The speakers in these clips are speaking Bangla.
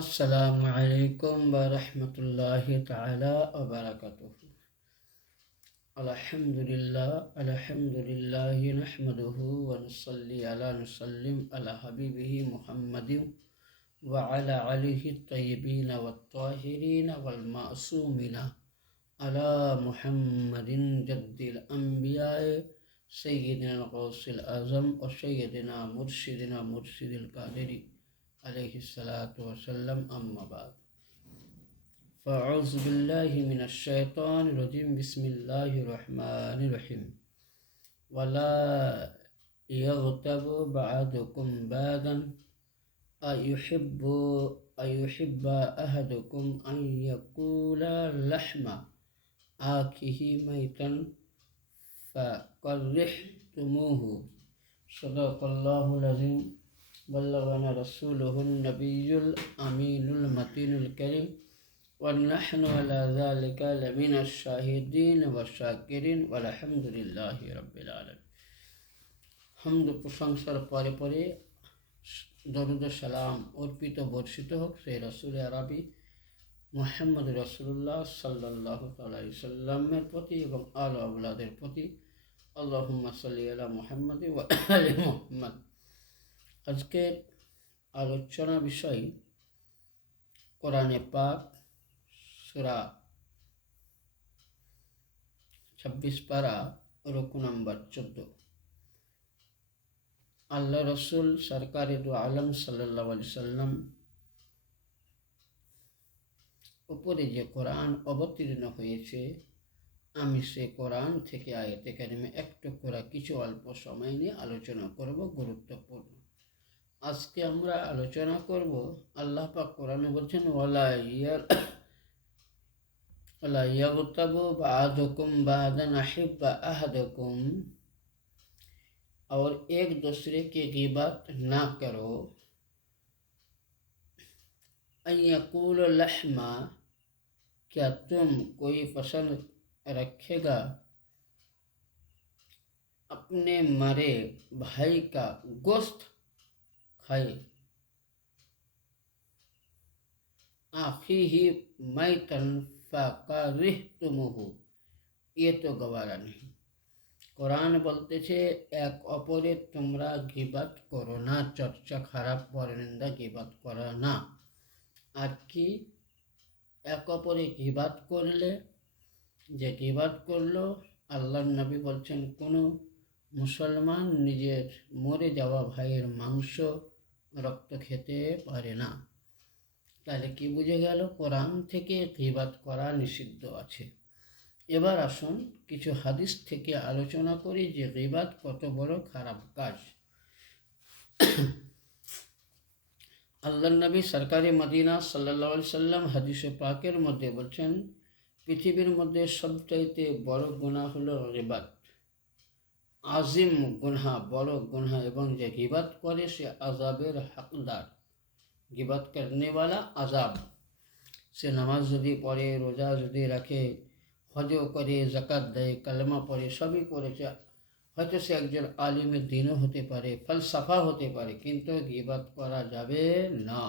আসসালামু আলাইকুম ওয়া রাহমাতুল্লাহি তাআলা ওয়া বারাকাতুহু। আলহামদুলিল্লাহি নাহমাদুহু ওয়া নুসাল্লিম আলা হাবিবিহি মুহাম্মাদিন ওয়া আলা আলিহি আত-তাইয়্যিবিন ওয়াত-তাহিরিন ওয়াল মাসুমিন আলা মুহাম্মাদিন জাদ্দিল আম্বিয়া সাইয়্যিদিনাল গাউসিল আযম ওয়া সাইয়্যিদিনা মুরশিদিল কাদেরি আলাইহিস সালাতু ওয়া সাল্লাম, আম্মা বা'দ। فأعوذ بالله من الشيطان الرجيم. بسم الله الرحمن الرحيم. ولا يغتب بعضكم بعضا أيحب أحدكم أن يأكل لحم أخيه ميتا فكرهتموه. صدق الله العظيم. بلغنا رسوله النبي الأمين المتين الكريم ونحن على ذلك لمن الشاهدين والشاكرين والحمد لله رب العالمين. হামদ প্রশংসার পরে পরে দরুদ সালাম অর্পিত বর্ষিত হোক সেই রাসূল আরবি মুহাম্মদ রাসূলুল্লাহ সাল্লাল্লাহু আলাইহি সাল্লামের প্রতি এবং আল আওলাদের প্রতি। আল্লাহুম্মা সাল্লি আলা মুহাম্মাদ ওয়া আলি মুহাম্মাদ। আজকের আলোচনা বিষয় কোরআনে পাক সূরা 26 পারা রুকু নাম্বার 14। আল্লাহ রসুল সরকারে দু আলম সাল্লাল্লাহু আলাইহি সাল্লাম উপরে যে কোরআন অবতীর্ণ হয়েছে, আমি সে কোরআন থেকে আয়াতে কারিমে একটু করে কিছু অল্প সময় নিয়ে আলোচনা করব, গুরুত্বপূর্ণ। আজকে আমরা আলোচনা করব, আল্লাহ পাক কোরআনে বলছেন ওয়ালা ইয়াগতাবু বা'দুকুম বা'দান আহিব্বা আহাদুকুম, और एक दूसरे की ग़ीबत ना करो। अयकुल लहमा, क्या तुम कोई पसंद रखेगा अपने मरे भाई का गोश्त खाए। आखी ही मैतन फाकरिहतुमुहु, ये तो गवारा नहीं। কোরআন বলতেছে এক অপরের তোমরা গীবাত করো না, চর্চা, খারাপ পরনিন্দা, গীবাত করো না। আর কি এক অপরে গীবাত করলে, যে গীবাত করলো, আল্লাহর নবী বলছেন কোনো মুসলমান নিজের মরে যাওয়া ভাইয়ের মাংস, রক্ত খেতে পারে না। তাহলে কি বুঝে গেল? কোরআন থেকে গীবাত করা নিষিদ্ধ আছে। এবার আসুন কিছু হাদিস থেকে আলোচনা করি যে গীবাত কত বড় খারাপ কাজ। আল্লাহর নবী সরকারে মদিনা সাল্লাল্লাহু আলাইহি সাল্লাম হাদিসে পাকের মধ্যে বলছেন, পৃথিবীর মধ্যে সবচাইতে বড় গুনাহ হলো গীবাত। আজিম গুনাহ, বড় গুনাহ, এবং যে গীবাত করে সে আযাবের হকদার। গীবাত করনেওয়ালা আযাব। সে নামাজ যদি পড়ে, রোজা যদি রাখে, হজও করে, জাকাত দেয়, কালেমা পড়ে, সবই করেছে, হয়তো সে একজন আলিমের দিনও হতে পারে, ফলসাফা হতে পারে, কিন্তু গীবাত করা যাবে না।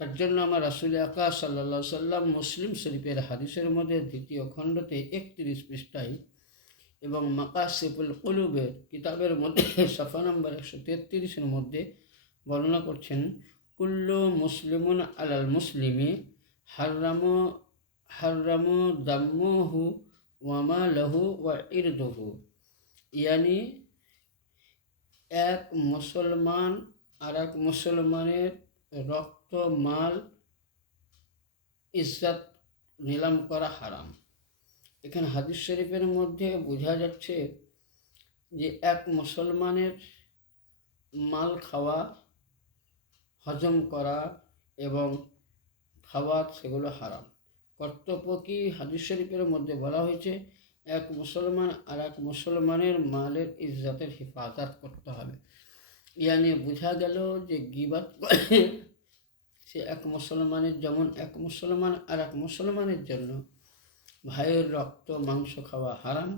তার জন্য আমার রাসূল আকরাম সাল্লাল্লাহু আলাইহি সাল্লাম মুসলিম শরীফের হাদিসের মধ্যে 2য় খণ্ডতে 31 পৃষ্ঠায় এবং মাকাসিবুল কুলুবের কিতাবের মধ্যে সফা নম্বর 133-এর মধ্যে বর্ণনা করছেন, কুল্লু মুসলিমুন আলাল মুসলিমি হারামু দাম্মুহু ওয়া মালুহু ওয়া ইরদুহু, ইয়ানি এক মুসলমান আর এক মুসলমানের রক্ত, মাল, ইজ্জত নিলাম করা হারাম। এখানে হাদিস শরীফের মধ্যে বোঝা যাচ্ছে যে এক মুসলমানের মাল খাওয়া, হজম করা এবং খাওয়া, সেগুলো হারাম। কর্তব্য কি? হাদিস শরীফের মধ্যে বলা হয়েছে এক মুসলমান আর এক মুসলমানের মালের ইজ্জতের হেফাজত করতে হবে। ইয়ানি বোঝা গেল যে গীবাত করে সে এক মুসলমানের, যেমন এক মুসলমান আর এক মুসলমানের জন্য ভাইয়ের রক্ত, মাংস খাওয়া হারাম,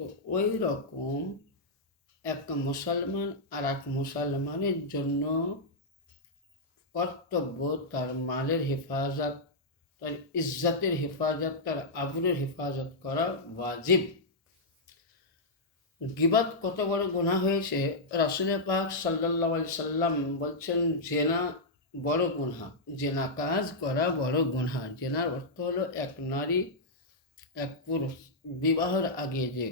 তো ওই রকম এক মুসলমান আর এক মুসলমানের জন্য কর্তব্য তার মালের হেফাজত, তার ইজ্জতের হেফাজত, তার আবরুর হেফাজত করা ওয়াজিব। গিবত কত বড় গুনাহ হয়েছে, রাসূল পাক সাল্লাল্লাহু আলাইহি সাল্লাম বলছেন জেনা বড় গুনাহ, জেনা কাজ করা বড় গুনাহ। জেনার অর্থ হলো এক নারী এক পুরুষ বিবাহের আগে যে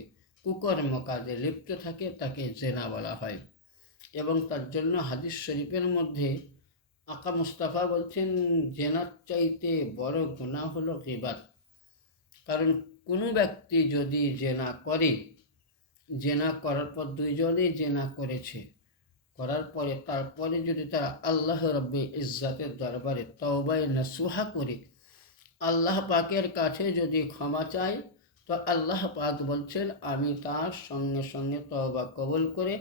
কুকর্ম কাজে লিপ্ত থাকে তাকে জেনা বলা হয়। এবং তার জন্য হাদিস শরীফের মধ্যে আকা মুস্তাফা বলছেন জেনার চাইতে বড় গুনাহ হলো গিবত। কারণ কোনো ব্যক্তি যদি জেনা করে, জেনা করার পর দুইজনেই জেনা করেছে, করার পরে তারপরে যদি তারা আল্লাহ রব্বি ইজ্জাতের দরবারে তওবায়ে নসুহা করে আল্লাহ পাকের কাছে যদি ক্ষমা চায়, তো আল্লাহ পাক বলছেন আমি তার সঙ্গে সঙ্গে তওবা কবুল করে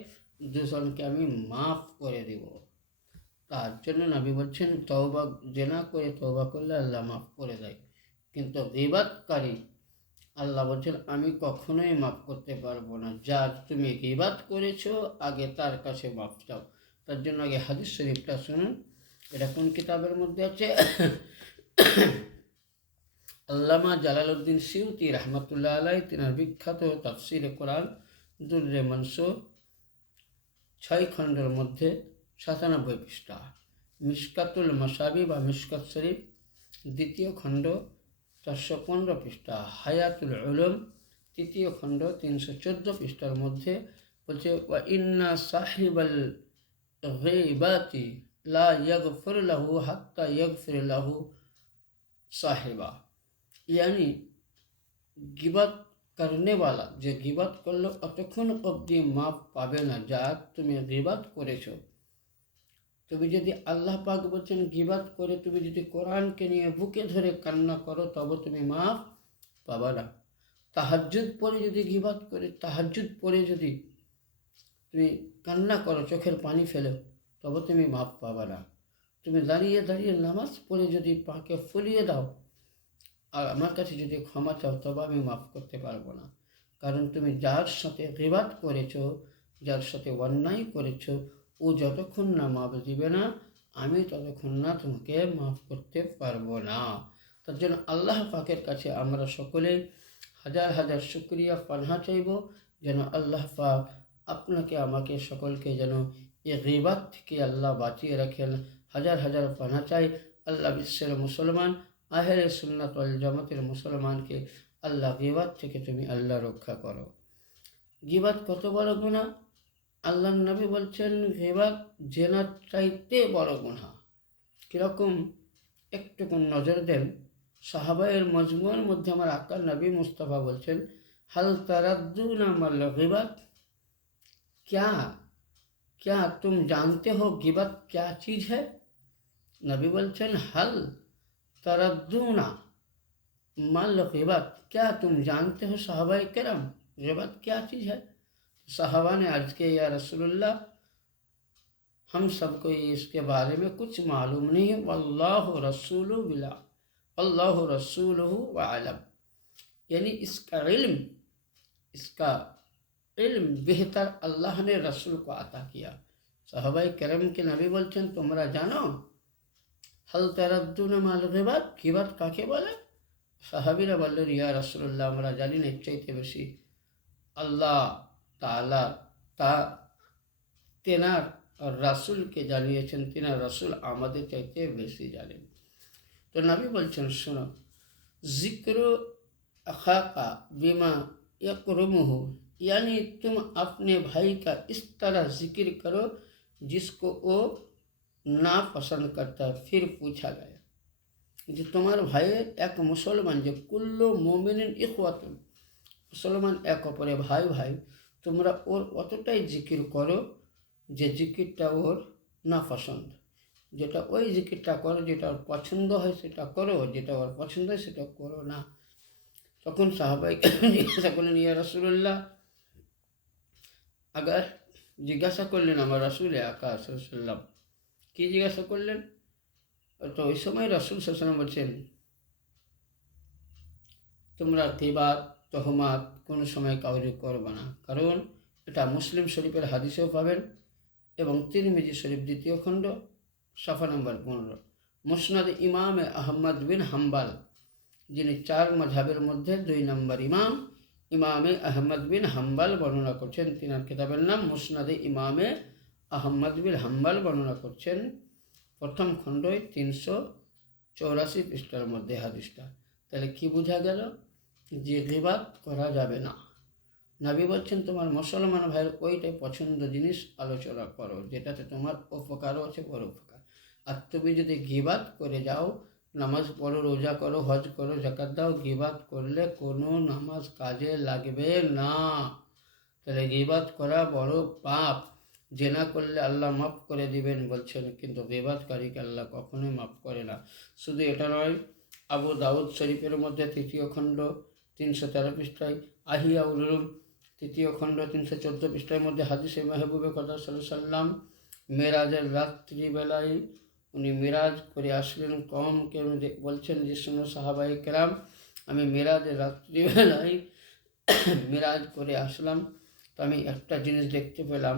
দুজনকে আমি মাফ করে দেব। তার জন্য নবী বলছেন তওবা জেনা করে তওবা করলে আল্লাহ মাফ করে দেয়, কিন্তু গীবতকারী আল্লাহ বলছেন আমি কখনোই মাফ করতে পারবো না। যা তুমি গীবত করেছো আগে তার কাছে মাফ চাও। তার জন্য আগে হাদিস শরীফটা শুনুন। এটা কোন কিতাবের মধ্যে আছে? আল্লামা জালালউদ্দিন সিউতি রহমতুল্লাহ আলাই তিনার বিখ্যাত তাফসিরে কোরআন দুররে মনসুর 6 খণ্ডের মধ্যে 97 পৃষ্ঠা, মিশকাতুল মাসাবি বা মিশকাত শরীফ 2য় খণ্ড 415 পৃষ্ঠা, হায়াতুল উলুম 3য় খণ্ড 314 পৃষ্ঠার মধ্যে বলছে ওয়া ইন্না সাহিবাল গীবাতি লা ইয়াগফির লাহু হাত্তা ইয়াগফির লাহু साहिबा, यानी गिबत करने वाला যে গিবত করলো অতক্ষণ অবধি মাপ পাবে না যা তুমি গিবত করেছো। তুমি যদি আল্লাহ পাক বলছেন গিবত করে তুমি যদি কোরআনকে নিয়ে বুকে ধরে কান্না করো তবে তুমি মাপ পাবা না। তাহাজ্জুদ পড়ে যদি গিবত করে, তাহাজ্জুদ পড়ে যদি তুমি কান্না করো, চোখের পানি ফেলো, তবে তুমি মাপ পাবা না। তুমি দাঁড়িয়ে দাঁড়িয়ে নামাজ পড়ে যদি পাকে ফুলিয়ে দাও আর আমার কাছে যদি ক্ষমা চাও তবে আমি মাফ করতে পারবো না। কারণ তুমি যার সাথে গীবত করেছো, যার সাথে অন্যায় করেছো, ও যতক্ষণ না মাফ দিবে না আমি ততক্ষণ না তোমাকে মাফ করতে পারবো না। তার জন্য আল্লাহ পাকের কাছে আমরা সকলেই হাজার হাজার শুকরিয়া পানাহা চাইব যেন আল্লাহ পাক আপনাকে আমাকে সকলকে যেন এ গীবত থেকে আল্লাহ বাঁচিয়ে রাখেন। হাজার হাজার পানাহা চাই। আল্লাহ বিশ্বের মুসলমান আহলে সুন্নাত ওয়াল জামাতের মুসলমানকে আল্লাহ গীবত থেকে তুমি আল্লাহ রক্ষা করো। গীবত কত বড় গুনাহ, আল্লাহ নবী বলছেন গীবত জেনার চাইতে বড় গুনাহ। কীরকম একটুকু নজর দেন। সাহাবায়ের মজমুর মধ্যে আমার আকা নবী মুস্তাফা বলছেন হাল তারাদ্দুনা মাল গীবত, क्या क्या तुम जानते हो गिबत क्या चीज़ है? नबी बोलছেন हल तरद्दूना माल गिबत, क्या तुम जानते हो सहाबाए किराम गिबत क्या चीज़ है? सहाबा ने अर्ज किया या रसूलुल्लाह हम सबको इसके बारे में कुछ मालूम नहीं है, वल्लाहु रसूलुहु बिला अल्लाहु रसूलुहु व आलम, यानी इसका इल्म बेहतर अल्लाह ने रसूल को अता किया। साहबाए करम के नबी बोलছেন তোমরা জানো হাল তারাদ্দুনা মাল গীবত, গীবত কাকে বলে? সাহাবীরা বললেন ইয়া রাসূলুল্লাহ আমরা জানি না, এর চাইতে বেশি আল্লাহ তাআলা তা তেনার রাসূলকে জানিয়েছেন, তেনার রাসূল আমাদের চাইতে বেশি জানেন। তো নবী বলছেন শোনো, जिक्र अखाका बिमा यकरुमुहु, यानी तुम अपने भाई का इस तरह जिक्र करो जिसको वो ना पसंद करता है। फिर पूछा गया যে তোমার ভাইয়ের এক মুসলমান, যে কুল্লু মুমিনিন ইখওয়াতুন, মুসলমান এক অপরে ভাই ভাই, তোমরা ওর অতটাই জিকির করো যে জিকিরটা ওর না পছন্দ, যেটা ওই জিকিরটা করো যেটা ওর পছন্দ হয় সেটা করো, যেটা ওর পছন্দ হয় সেটা করো না। তখন সাহাবাইকে জিজ্ঞাসা করলেন ইয়া রাসূলুল্লাহ, আগার জিজ্ঞাসা করলেন আমার রাসূল আকা সাল্লাম, কি জিজ্ঞাসা করলেন? তো ওই সময় রাসূল সাল্লাম বলছেন তোমরা গীবত তহমাত কোনো সময় কাউরি করবে না, কারণ এটা মুসলিম শরীফের হাদিসেও পাবেন এবং তিরমিজি শরীফ 2য় খণ্ড সফা নম্বর 15। মুসনাদ ইমাম আহমদ বিন হাম্বাল, যিনি 4 মাযহাবের মধ্যে 2 নম্বর ইমাম, ইমামে আহমদ বিন হাম্বাল বর্ণনা করছেন। তিনার কিতাবের নাম মুসনাদে ইমামে আহমদ বিন হাম্বাল বর্ণনা করছেন। প্রথম খণ্ডই 384 পৃষ্ঠার মধ্যে হাদিসটা। তাহলে কি বোঝা গেল? যে গীবাত করা যাবে না। নবী বলছেন তোমার মুসলমান ভাইয়ের ওইটাই পছন্দ জিনিস আলোচনা করো, যেটাতে তোমার উপকারও আছে, বড় উপকার। আর তুমি যদি গীবাত করে যাও, নামাজ পড়ো, রোজা করো, হজ করো, যাকাত দাও, গীবাত করলে কোনো নামাজ কাজে লাগবে না। তাহলে গীবাত করা বড় পাপ। জেনা করলে আল্লাহ মাফ করে দিবেন বলছেন, কিন্তু গীবাতকারীকে আল্লাহ কখনোই মাফ করে না। শুধু এটা নয়, আবু দাউদ শরীফের মধ্যে 3য় খণ্ড 313 পৃষ্ঠায়, আহিয়া উলুম 3য় খণ্ড 314 পৃষ্ঠার মধ্যে হাদিসে মাহবুবে কথা সাল্লাল্লাহু আলাইহি সাল্লাম মেরাজের রাত্রিবেলায় উনি মিরাজ করে আসলেন। কমকে বলছেন যে শুনো সাহাবায়ে কেরাম, আমি মিরাজের রাত্রিবেলায় মিরাজ করে আসলাম, তো আমি একটা জিনিস দেখতে পেলাম।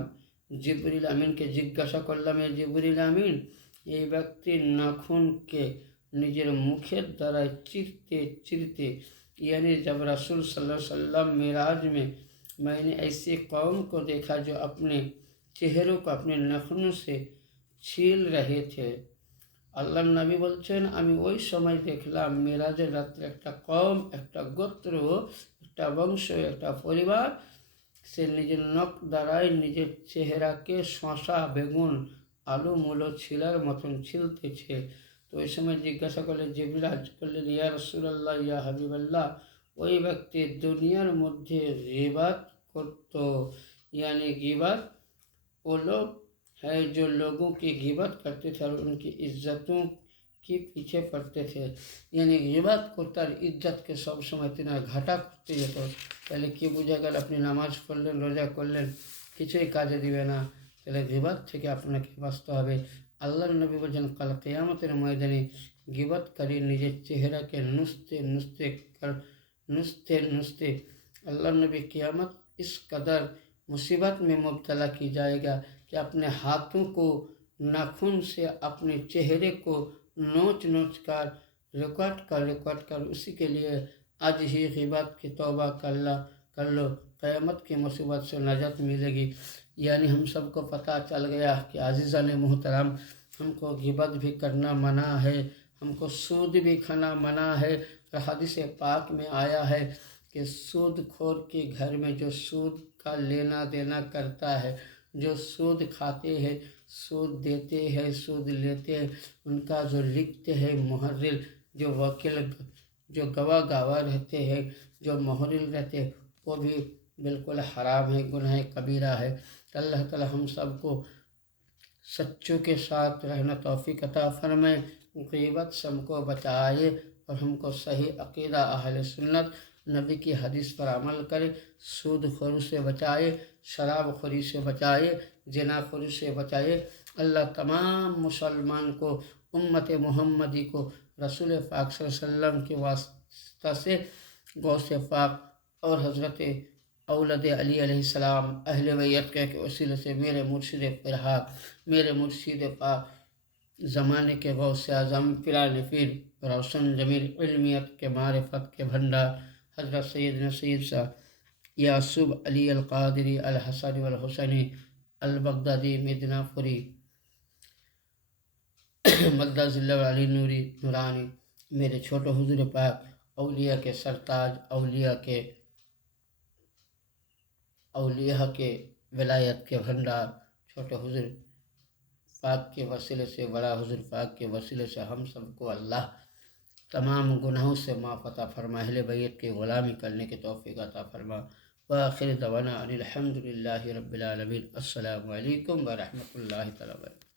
জিবরিল আমিনকে জিজ্ঞাসা করলাম, এ জিবরিল আমিন, এই ব্যক্তির নাখুনকে নিজের মুখের দ্বারা চিরতে चिरते, यानी जब रसूल सल्लल्लाहु अलैहि वसल्लम मिराज में मैंने ऐसे कौम को देखा जो अपने चेहरों को अपने नाखूनों से छील रहे थे। আল্লাহ নবী বলছেন, আমি ওই সময় দেখলাম মিরাজের রাত্রে একটা কম, একটা গোত্র, একটা বংশ, একটা পরিবার, সে নিজের নখ দ্বারাই নিজের চেহারাকে শশা, বেগুন, আলু, মূলো ছিলার মতন ছিলতেছে। তো ওই সময় জিজ্ঞাসা করলে, জিবরাজ করলেন, ইয়া রাসূলুল্লাহ, ইয়া হাবিবাল্লাহ, ওই ব্যক্তি দুনিয়ার মধ্যে গীবাত করত। यानी गीबत वो लोग है जो लोगों की गीबत करते थे और उनकी इज्जतों की पीछे पड़ते थे। यानी गीबत করতে আর ইজ্জতকে সবসময় তিনি ঘাটা করতে যেত। তাহলে কি বোঝা গেল? আপনি নামাজ পড়লেন, রোজা করলেন, কিছুই কাজে দিবে না। তাহলে গীবত থেকে আপনাকে বাঁচতে হবে। আল্লাহর নবী বলেন, কাল কিয়ামতের ময়দানে গীবতকারী নিজের চেহারাকে নুসতে अल्लाह नबी क़यामत इस कदर मुसीबत में मुब्तला की जाएगा कि अपने हाथों को नाखून से अपने चेहरे को नोच कर रिकॉर्ड कर उसी के लिए आज ही ग़ीबत की तौबा कर लो, क़यामत की मुसीबत से नजात मिलेगी। यानी हम सबको पता चल गया कि अज़ीज़ान मोहतरम, हमको ग़ीबत भी करना मना है, हमको सूद भी खाना मना है। हदीस पाक में आया है कि सूद खोर के घर में जो सूद का लेना देना करता है, जो सूद खाते हैं, सूद देते हैं, सूद लेते हैं, उनका जो लिखते हैं मुहर्रिल, जो वकील, जो गवाह रहते हैं, जो मुहर्रिल रहते हैं, वो भी बिल्कुल हराम है, गुनाह कबीरा है। अल्लाह ताला हम सबको सच्चों के साथ रहना तौफीक अता फरमाए, गीबत से हमको बचाए और हमको सही अक़ीदा अहले सुन्नत नबी की हदीस पर अमल करे, सूद खोरी से बचाए, शराब खोरी से बचाए, जना खोरी से बचाए। अल्लाह तमाम मुसलमान को, उम्मत मोहम्मदी को रसूल पाक सल्लल्लाहु अलैहि वसल्लम के वास्ता से गौस पाक और हज़रत औलद अली अलैहिस्सलाम अहले बैत के वसीले से मेरे मुर्शिद फ़िरहाद, मेरे मुर्शिद पाक ज़माने के गौस आज़म पिरान पीर रोशन जमील इल्मियत के मारिफत के भंडार हज़रत सैयदना सैयद शाह यासूब अली अल क़ादरी अल हसन वल हुसैनी अल बगदादी मिदनापुरी मद्दाज़िल्लाह अली नूरी नूरानी, मेरे छोटे हुजूर पाक, औलिया के सरताज, औलिया के विलायत के भंडार, छोटे हुजूर पाक के वसीले से, बड़ा हुजूर पाक के वसीले से हम सबको अल्लाह तमाम गुनाहों से माफ़ अता फरमा, अहले बैत की ग़ुलामी करने की तौफ़ीक़ अता फरमा। व आखिर दवाना अनिल हम्दुलिल्लाहि रब्बिल आलमीन। अस्सलामु अलैकुम व रहमतुल्लाहि तआला व बरकातुहू।